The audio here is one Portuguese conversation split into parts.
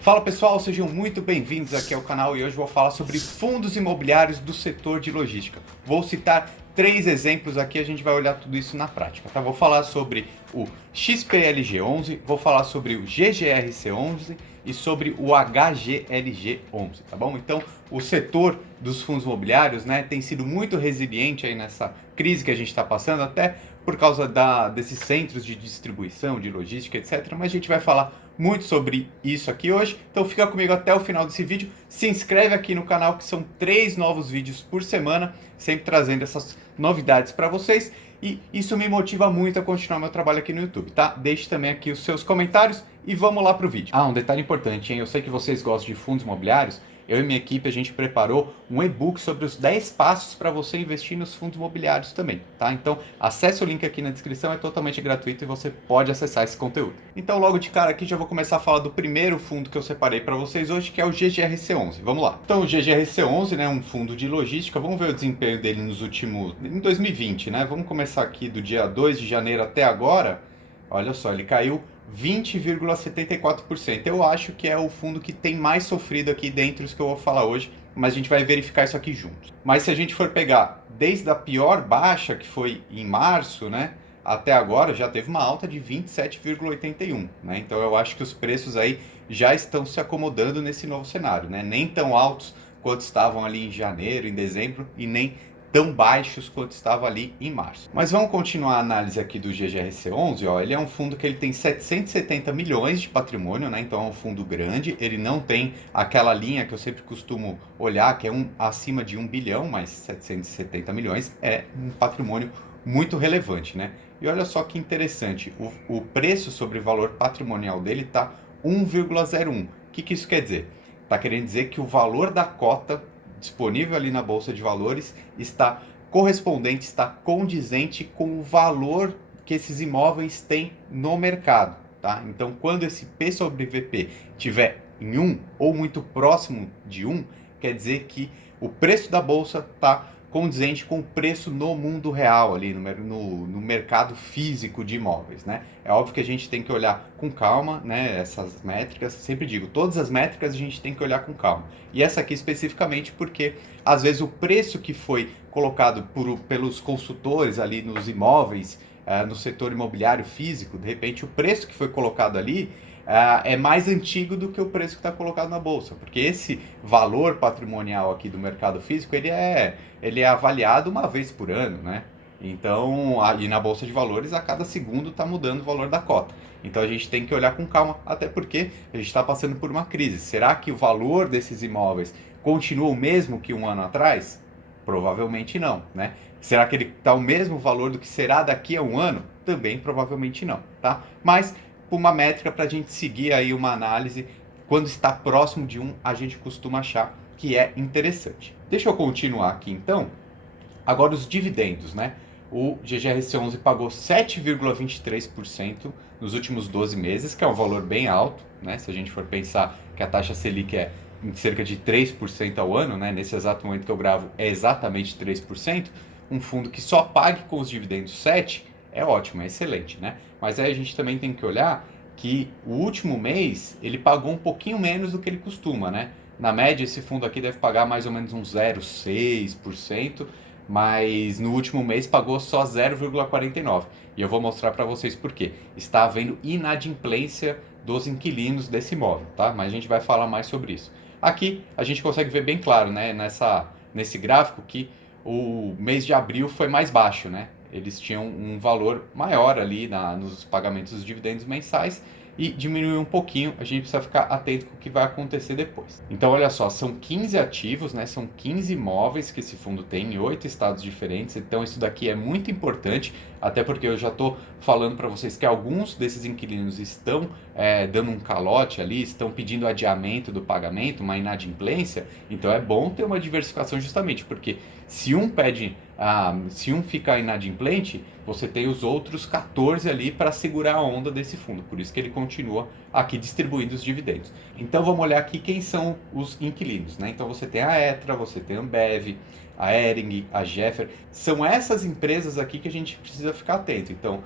Fala pessoal, sejam muito bem-vindos aqui ao canal e hoje vou falar sobre fundos imobiliários do setor de logística. Vou citar 3 exemplos aqui, a gente vai olhar tudo isso na prática, tá? Vou falar sobre o XPLG11, vou falar sobre o GGRC11 e sobre o HGLG11, tá bom? Então, o setor dos fundos imobiliários, né, tem sido muito resiliente aí nessa crise que a gente está passando, até por causa desses centros de distribuição, de logística, etc. Mas a gente vai falar muito sobre isso aqui hoje, então fica comigo até o final desse vídeo, se inscreve aqui no canal que são 3 novos vídeos por semana, sempre trazendo essas novidades para vocês e isso me motiva muito a continuar meu trabalho aqui no YouTube, tá? Deixe também aqui os seus comentários e vamos lá pro vídeo. Ah, um detalhe importante, hein? Eu sei que vocês gostam de fundos imobiliários, eu e minha equipe a gente preparou um e-book sobre os 10 passos para você investir nos fundos imobiliários também, tá? Então acesse o link aqui na descrição, é totalmente gratuito e você pode acessar esse conteúdo. Então logo de cara aqui já vou começar a falar do primeiro fundo que eu separei para vocês hoje, que é o GGRC11. Vamos lá. Então o GGRC11, né, um fundo de logística, vamos ver o desempenho dele em 2020, né? Vamos começar aqui do dia 2 de janeiro até agora. Olha só, ele caiu 20,74%. Eu acho que é o fundo que tem mais sofrido aqui dentre os que eu vou falar hoje, mas a gente vai verificar isso aqui juntos. Mas se a gente for pegar desde a pior baixa, que foi em março, né, até agora já teve uma alta de 27,81, né? Então eu acho que os preços aí já estão se acomodando nesse novo cenário, né? Nem tão altos quanto estavam ali em janeiro, em dezembro, e nem tão baixos quanto estava ali em março. Mas vamos continuar a análise aqui do GGRC11, ó. Ele é um fundo que ele tem 770 milhões de patrimônio, né? Então é um fundo grande, ele não tem aquela linha que eu sempre costumo olhar, que é acima de 1 bilhão, mas 770 milhões é um patrimônio muito relevante, né? E olha só que interessante, o preço sobre valor patrimonial dele está 1,01. O que isso quer dizer? Está querendo dizer que o valor da cota disponível ali na Bolsa de Valores está correspondente, está condizente com o valor que esses imóveis têm no mercado, tá? Então, quando esse P sobre VP tiver em 1 ou muito próximo de 1, quer dizer que o preço da Bolsa está condizente com o preço no mundo real, ali no mercado físico de imóveis, né? É óbvio que a gente tem que olhar com calma, né? Essas métricas, sempre digo, todas as métricas a gente tem que olhar com calma. E essa aqui especificamente porque, às vezes, o preço que foi colocado pelos consultores ali nos imóveis, no setor imobiliário físico, de repente o preço que foi colocado ali é mais antigo do que o preço que está colocado na bolsa, porque esse valor patrimonial aqui do mercado físico ele é avaliado uma vez por ano, né? Então, e na bolsa de valores a cada segundo está mudando o valor da cota. Então a gente tem que olhar com calma, até porque a gente está passando por uma crise. Será que o valor desses imóveis continua o mesmo que um ano atrás? Provavelmente não, né? Será que ele está o mesmo valor do que será daqui a um ano? Também provavelmente não, tá? Mas uma métrica para a gente seguir aí uma análise, quando está próximo de 1, a gente costuma achar que é interessante. Deixa eu continuar aqui então. Agora os dividendos, né? O GGRC11 pagou 7,23% nos últimos 12 meses, que é um valor bem alto, né? Se a gente for pensar que a taxa Selic é em cerca de 3% ao ano, né? Nesse exato momento que eu gravo é exatamente 3%, um fundo que só pague com os dividendos 7% é ótimo, é excelente, né? Mas aí a gente também tem que olhar que o último mês ele pagou um pouquinho menos do que ele costuma, né? Na média, esse fundo aqui deve pagar mais ou menos uns 0,6%, mas no último mês pagou só 0,49%. E eu vou mostrar para vocês por quê. Está havendo inadimplência dos inquilinos desse imóvel, tá? Mas a gente vai falar mais sobre isso. Aqui a gente consegue ver bem claro, né, nesse gráfico que o mês de abril foi mais baixo, né? Eles tinham um valor maior ali nos pagamentos dos dividendos mensais e diminuiu um pouquinho, a gente precisa ficar atento com o que vai acontecer depois. Então olha só, são 15 ativos, né? São 15 imóveis que esse fundo tem em 8 estados diferentes, então isso daqui é muito importante, até porque eu já estou falando para vocês que alguns desses inquilinos estão dando um calote ali, estão pedindo adiamento do pagamento, uma inadimplência, então é bom ter uma diversificação justamente, porque se um ficar inadimplente, você tem os outros 14 ali para segurar a onda desse fundo. Por isso que ele continua aqui distribuindo os dividendos. Então vamos olhar aqui quem são os inquilinos, né? Então você tem a Etra, você tem a Ambev, a Hering, a Jeffer. São essas empresas aqui que a gente precisa ficar atento. Então,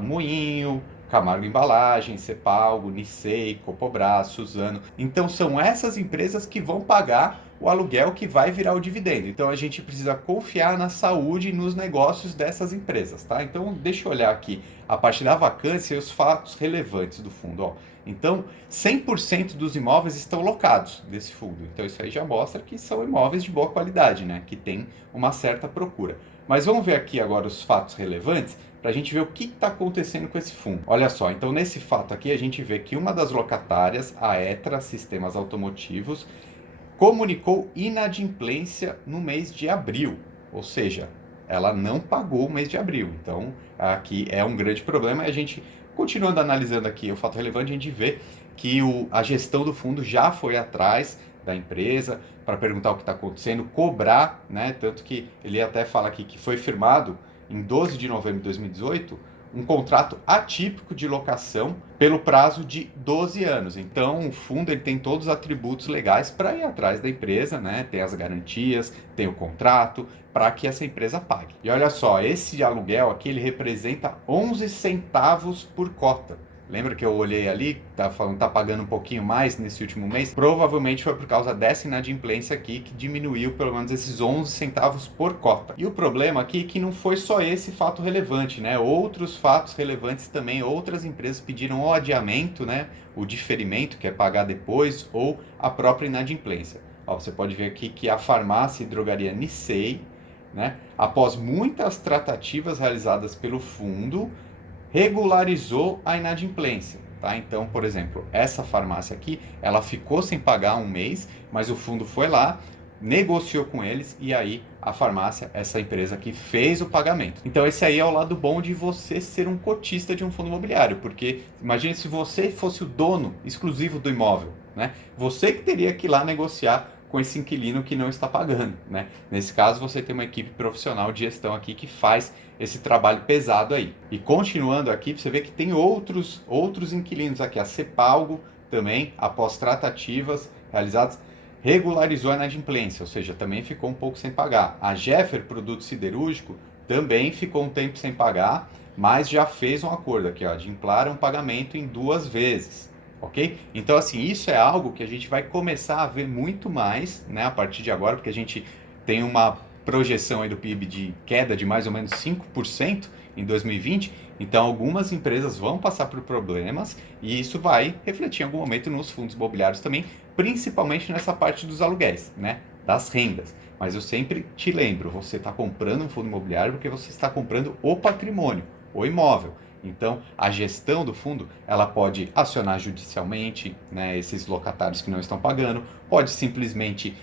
Moinho, Camargo Embalagens, Cepalgo, Nissei, Copobras, Suzano. Então são essas empresas que vão pagar o aluguel que vai virar o dividendo. Então a gente precisa confiar na saúde e nos negócios dessas empresas, tá? Então deixa eu olhar aqui a parte da vacância e os fatos relevantes do fundo, ó. Então, 100% dos imóveis estão locados desse fundo. Então isso aí já mostra que são imóveis de boa qualidade, né? Que tem uma certa procura. Mas vamos ver aqui agora os fatos relevantes para a gente ver o que está acontecendo com esse fundo. Olha só, então nesse fato aqui a gente vê que uma das locatárias, a Etra Sistemas Automotivos, comunicou inadimplência no mês de abril, ou seja, ela não pagou o mês de abril. Então aqui é um grande problema e a gente, continuando analisando aqui o fato relevante, a gente vê que a gestão do fundo já foi atrás da empresa para perguntar o que está acontecendo, cobrar, né? Tanto que ele até fala aqui que foi firmado em 12 de novembro de 2018 um contrato atípico de locação pelo prazo de 12 anos. Então, o fundo ele tem todos os atributos legais para ir atrás da empresa, né? Tem as garantias, tem o contrato para que essa empresa pague. E olha só, esse aluguel aqui ele representa 11 centavos por cota. Lembra que eu olhei ali, tá falando tá pagando um pouquinho mais nesse último mês? Provavelmente foi por causa dessa inadimplência aqui que diminuiu pelo menos esses 11 centavos por cota. E o problema aqui é que não foi só esse fato relevante, né? Outros fatos relevantes também, outras empresas pediram o adiamento, né? O diferimento, que é pagar depois, ou a própria inadimplência. Ó, você pode ver aqui que a farmácia e drogaria Nissei, né? Após muitas tratativas realizadas pelo fundo, regularizou a inadimplência, tá? Então, por exemplo, essa farmácia aqui, ela ficou sem pagar um mês, mas o fundo foi lá, negociou com eles e aí a farmácia, essa empresa aqui, fez o pagamento. Então esse aí é o lado bom de você ser um cotista de um fundo imobiliário, porque imagine se você fosse o dono exclusivo do imóvel, né? Você que teria que ir lá negociar com esse inquilino que não está pagando, né? Nesse caso, você tem uma equipe profissional de gestão aqui que faz esse trabalho pesado aí. E continuando aqui, você vê que tem outros inquilinos aqui. A Cepalgo também, após tratativas realizadas, regularizou a inadimplência, ou seja, também ficou um pouco sem pagar. A Jeffer Produto Siderúrgico também ficou um tempo sem pagar, mas já fez um acordo aqui, ó, de implar um pagamento em 2 vezes. Ok? Então, assim, isso é algo que a gente vai começar a ver muito mais, né, a partir de agora, porque a gente tem uma projeção aí do PIB de queda de mais ou menos 5% em 2020, então algumas empresas vão passar por problemas e isso vai refletir em algum momento nos fundos imobiliários também, principalmente nessa parte dos aluguéis, né, das rendas. Mas eu sempre te lembro, você está comprando um fundo imobiliário porque você está comprando o patrimônio, o imóvel. Então, a gestão do fundo, ela pode acionar judicialmente, né, esses locatários que não estão pagando, pode simplesmente,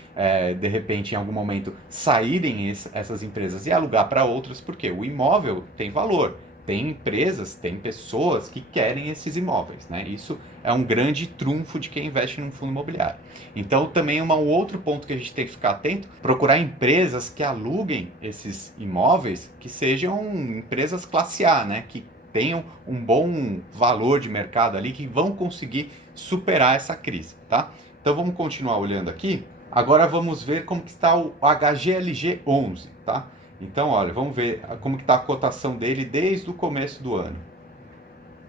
de repente, em algum momento, saírem essas empresas e alugar para outras, porque o imóvel tem valor. Tem empresas, tem pessoas que querem esses imóveis, né? Isso é um grande trunfo de quem investe num fundo imobiliário. Então, também um outro ponto que a gente tem que ficar atento, procurar empresas que aluguem esses imóveis, que sejam empresas classe A, né? Que tenham um bom valor de mercado ali, que vão conseguir superar essa crise, tá? Então vamos continuar olhando aqui. Agora vamos ver como que está o HGLG 11, tá? Então, olha, vamos ver como que está a cotação dele desde o começo do ano.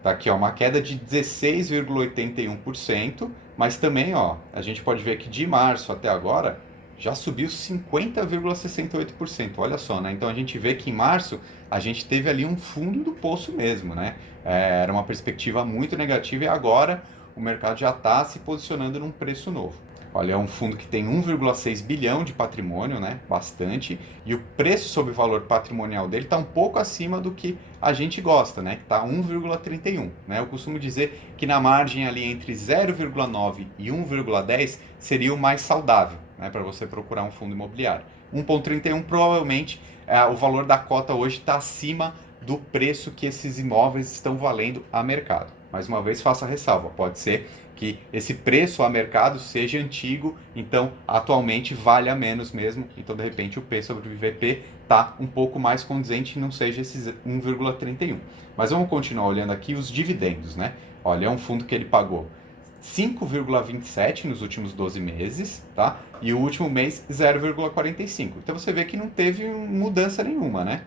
Tá aqui, ó, uma queda de 16,81%, mas também, ó, a gente pode ver que de março até agora já subiu 50,68%. Olha só, né? Então a gente vê que em março a gente teve ali um fundo do poço mesmo, né? Era uma perspectiva muito negativa e agora o mercado já está se posicionando num preço novo. Olha, é um fundo que tem 1,6 bilhão de patrimônio, né? Bastante. E o preço sobre o valor patrimonial dele está um pouco acima do que a gente gosta, né? Está 1,31, né? Eu costumo dizer que na margem ali entre 0,9 e 1,10 seria o mais saudável, né? Para você procurar um fundo imobiliário. 1,31 provavelmente o valor da cota hoje está acima do preço que esses imóveis estão valendo a mercado. Mais uma vez, faça a ressalva. Pode ser que esse preço a mercado seja antigo, então atualmente vale a menos mesmo. Então, de repente, o P sobre o VP está um pouco mais condizente e não seja esses 1,31. Mas vamos continuar olhando aqui os dividendos, né? Olha, é um fundo que ele pagou 5,27 nos últimos 12 meses, tá? E o último mês 0,45. Então você vê que não teve mudança nenhuma, né?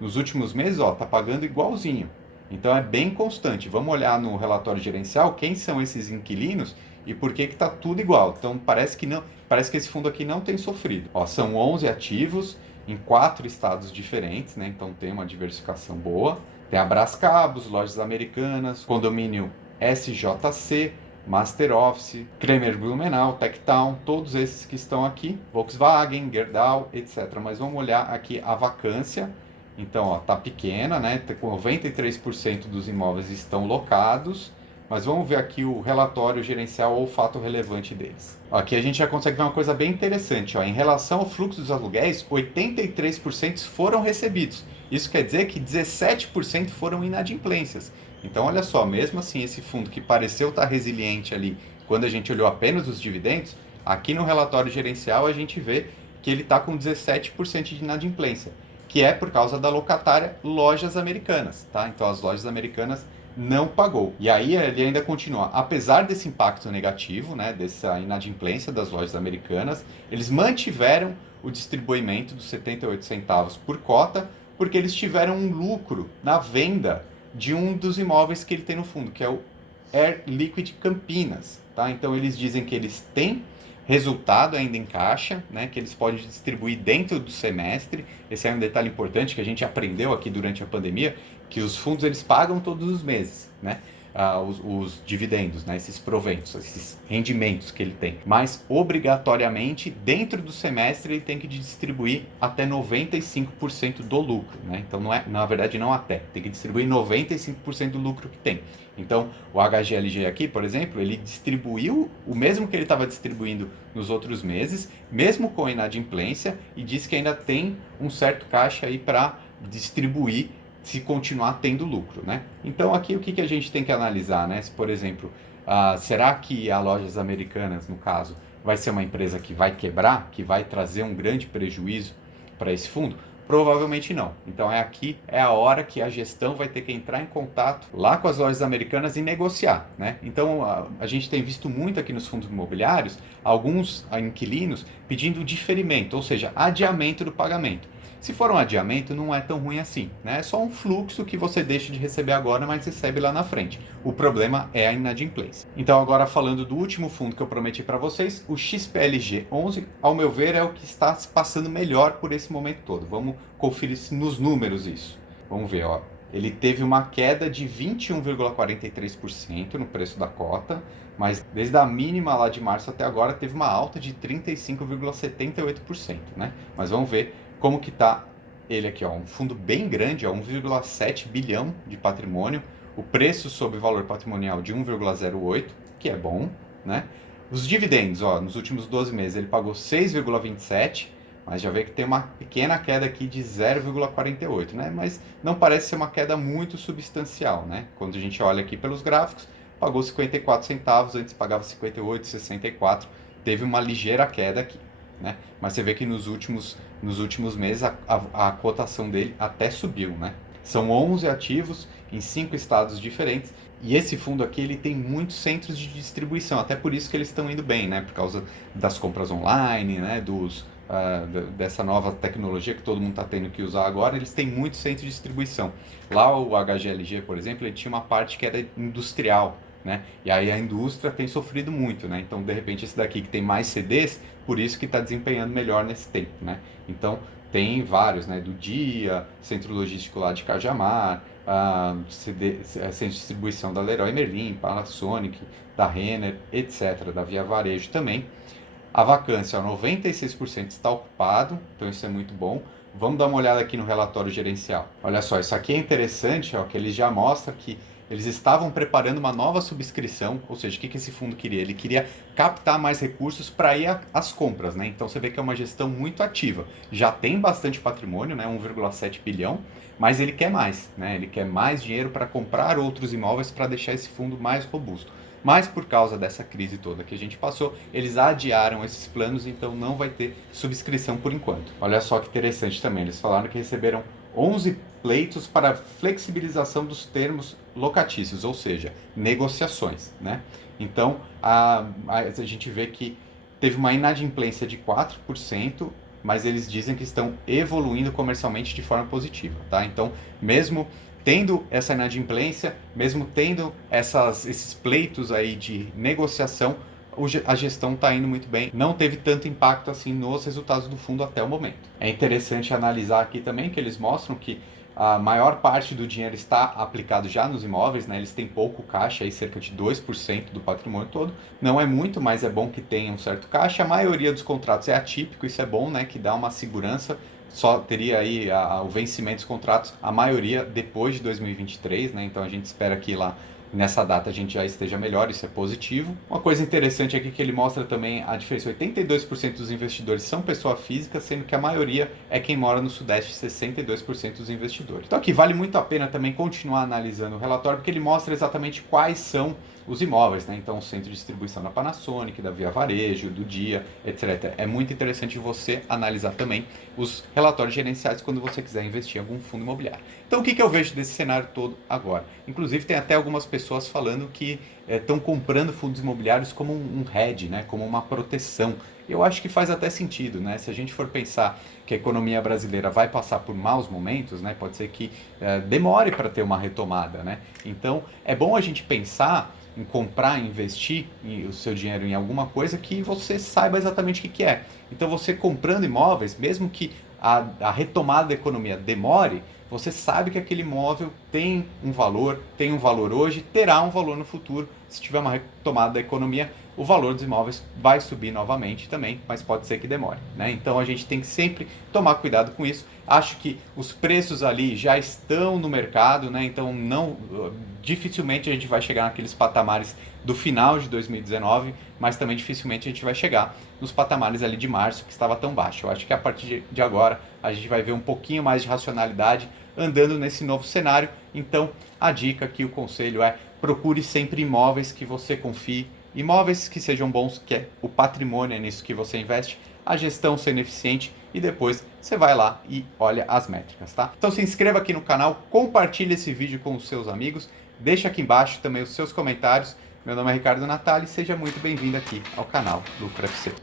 Nos últimos meses, ó, tá pagando igualzinho. Então é bem constante. Vamos olhar no relatório gerencial quem são esses inquilinos e por que está tudo igual. Então parece que esse fundo aqui não tem sofrido. Ó, são 11 ativos em 4 estados diferentes, né? Então tem uma diversificação boa. Tem a Brascabos, Lojas Americanas, Condomínio SJC, Master Office, Kramer Blumenau, Techtown, todos esses que estão aqui, Volkswagen, Gerdau, etc. Mas vamos olhar aqui a vacância. Então, ó, tá pequena, né? 93% dos imóveis estão locados, mas vamos ver aqui o relatório gerencial ou o fato relevante deles. Aqui a gente já consegue ver uma coisa bem interessante, ó. Em relação ao fluxo dos aluguéis, 83% foram recebidos. Isso quer dizer que 17% foram inadimplências. Então, olha só, mesmo assim, esse fundo que pareceu estar resiliente ali quando a gente olhou apenas os dividendos, aqui no relatório gerencial a gente vê que ele está com 17% de inadimplência, que é por causa da locatária Lojas Americanas, tá? Então as Lojas Americanas não pagou. E aí ele ainda continua, apesar desse impacto negativo, né, dessa inadimplência das Lojas Americanas, eles mantiveram o distribuimento dos 78 centavos por cota, porque eles tiveram um lucro na venda de um dos imóveis que ele tem no fundo, que é o Air Liquid Campinas, tá? Então eles dizem que eles têm resultado ainda em caixa, né, que eles podem distribuir dentro do semestre. Esse é um detalhe importante que a gente aprendeu aqui durante a pandemia, que os fundos eles pagam todos os meses, né, os dividendos, né, esses proventos, esses rendimentos que ele tem. Mas, obrigatoriamente, dentro do semestre, ele tem que distribuir até 95% do lucro, né? Então, não é, na verdade, não até. Tem que distribuir 95% do lucro que tem. Então, o HGLG aqui, por exemplo, ele distribuiu o mesmo que ele estava distribuindo nos outros meses, mesmo com a inadimplência, e diz que ainda tem um certo caixa aí para distribuir se continuar tendo lucro, né? Então, aqui o que a gente tem que analisar, né? Se, por exemplo, será que a Lojas Americanas, no caso, vai ser uma empresa que vai quebrar, que vai trazer um grande prejuízo para esse fundo? Provavelmente não. Então aqui é a hora que a gestão vai ter que entrar em contato lá com as Lojas Americanas e negociar, né? Então a gente tem visto muito aqui nos fundos imobiliários alguns inquilinos pedindo diferimento, ou seja, adiamento do pagamento. Se for um adiamento, não é tão ruim assim, né? É só um fluxo que você deixa de receber agora, mas recebe lá na frente. O problema é a inadimplência. Então, agora falando do último fundo que eu prometi para vocês, o XPLG 11, ao meu ver, é o que está se passando melhor por esse momento todo. Vamos conferir nos números isso. Vamos ver, ó. Ele teve uma queda de 21,43% no preço da cota, mas desde a mínima lá de março até agora teve uma alta de 35,78%, né? Mas vamos ver como que tá ele aqui, ó, um fundo bem grande, ó, 1,7 bilhão de patrimônio, o preço sobre valor patrimonial de 1,08, que é bom, né? Os dividendos, ó, nos últimos 12 meses ele pagou 6,27, mas já vê que tem uma pequena queda aqui de 0,48, né? Mas não parece ser uma queda muito substancial, né? Quando a gente olha aqui pelos gráficos, pagou 54 centavos, antes pagava 58,64, teve uma ligeira queda aqui, né? Mas você vê que nos últimos meses a cotação dele até subiu, né? São 11 ativos em 5 estados diferentes, e esse fundo aqui ele tem muitos centros de distribuição, até por isso que eles estão indo bem, né? Por causa das compras online, né? Dessa nova tecnologia que todo mundo está tendo que usar agora, eles têm muitos centros de distribuição. Lá o HGLG, por exemplo, ele tinha uma parte que era industrial, né? E aí a indústria tem sofrido muito, né? Então, de repente, esse daqui que tem mais CDs, por isso que está desempenhando melhor nesse tempo, né? Então, tem vários, né? Do Dia, Centro Logístico lá de Cajamar, Centro de Distribuição da Leroy Merlin, Panasonic, da Renner, etc., da Via Varejo também. A vacância, ó, 96% está ocupado, então isso é muito bom. Vamos dar uma olhada aqui no relatório gerencial. Olha só, isso aqui é interessante, ó, que ele já mostra que eles estavam preparando uma nova subscrição, ou seja, o que esse fundo queria? Ele queria captar mais recursos para ir às compras, né? Então você vê que é uma gestão muito ativa. Já tem bastante patrimônio, né? 1,7 bilhão, mas ele quer mais, né? Ele quer mais dinheiro para comprar outros imóveis para deixar esse fundo mais robusto. Mas por causa dessa crise toda que a gente passou, eles adiaram esses planos, então não vai ter subscrição por enquanto. Olha só que interessante também, eles falaram que receberam 11 pleitos para flexibilização dos termos locatícios, ou seja, negociações, né? Então, a gente vê que teve uma inadimplência de 4%, mas eles dizem que estão evoluindo comercialmente de forma positiva, tá? Então, mesmo tendo essa inadimplência, mesmo tendo esses pleitos aí de negociação, a gestão está indo muito bem, não teve tanto impacto assim nos resultados do fundo até o momento. É interessante analisar aqui também que eles mostram que a maior parte do dinheiro está aplicado já nos imóveis, né? Eles têm pouco caixa, aí cerca de 2% do patrimônio todo. Não é muito, mas é bom que tenha um certo caixa. A maioria dos contratos é atípico, isso é bom, né? Que dá uma segurança. Só teria aí o vencimento dos contratos, a maioria depois de 2023, né? Então a gente espera que lá nessa data a gente já esteja melhor, isso é positivo. Uma coisa interessante aqui que ele mostra também a diferença: 82% dos investidores são pessoa física, sendo que a maioria é quem mora no Sudeste, 62% dos investidores. Então aqui vale muito a pena também continuar analisando o relatório, porque ele mostra exatamente quais são os imóveis, né? Então o centro de distribuição da Panasonic, da Via Varejo, do Dia, etc. É muito interessante você analisar também os relatórios gerenciais quando você quiser investir em algum fundo imobiliário. Então o que eu vejo desse cenário todo agora? Inclusive tem até algumas pessoas falando que estão comprando fundos imobiliários como um hedge, né? Como uma proteção. Eu acho que faz até sentido, né? Se a gente for pensar que a economia brasileira vai passar por maus momentos, né? Pode ser que demore para ter uma retomada, né? Então é bom a gente pensar em comprar, investir o seu dinheiro em alguma coisa que você saiba exatamente o que é. Então você comprando imóveis, mesmo que a retomada da economia demore, você sabe que aquele imóvel tem um valor hoje, terá um valor no futuro. Se tiver uma retomada da economia, o valor dos imóveis vai subir novamente também, mas pode ser que demore, né? Então a gente tem que sempre tomar cuidado com isso. Acho que os preços ali já estão no mercado, né? Então dificilmente a gente vai chegar naqueles patamares do final de 2019, mas também dificilmente a gente vai chegar nos patamares ali de março, que estava tão baixo. Eu acho que a partir de agora a gente vai ver um pouquinho mais de racionalidade andando nesse novo cenário. Então a dica aqui, o conselho é: procure sempre imóveis que você confie, imóveis que sejam bons, que é o patrimônio, é nisso que você investe, a gestão sendo eficiente, e depois você vai lá e olha as métricas, tá? Então se inscreva aqui no canal, compartilhe esse vídeo com os seus amigos, deixa aqui embaixo também os seus comentários. Meu nome é Ricardo Natali e seja muito bem-vindo aqui ao canal Lucro FC.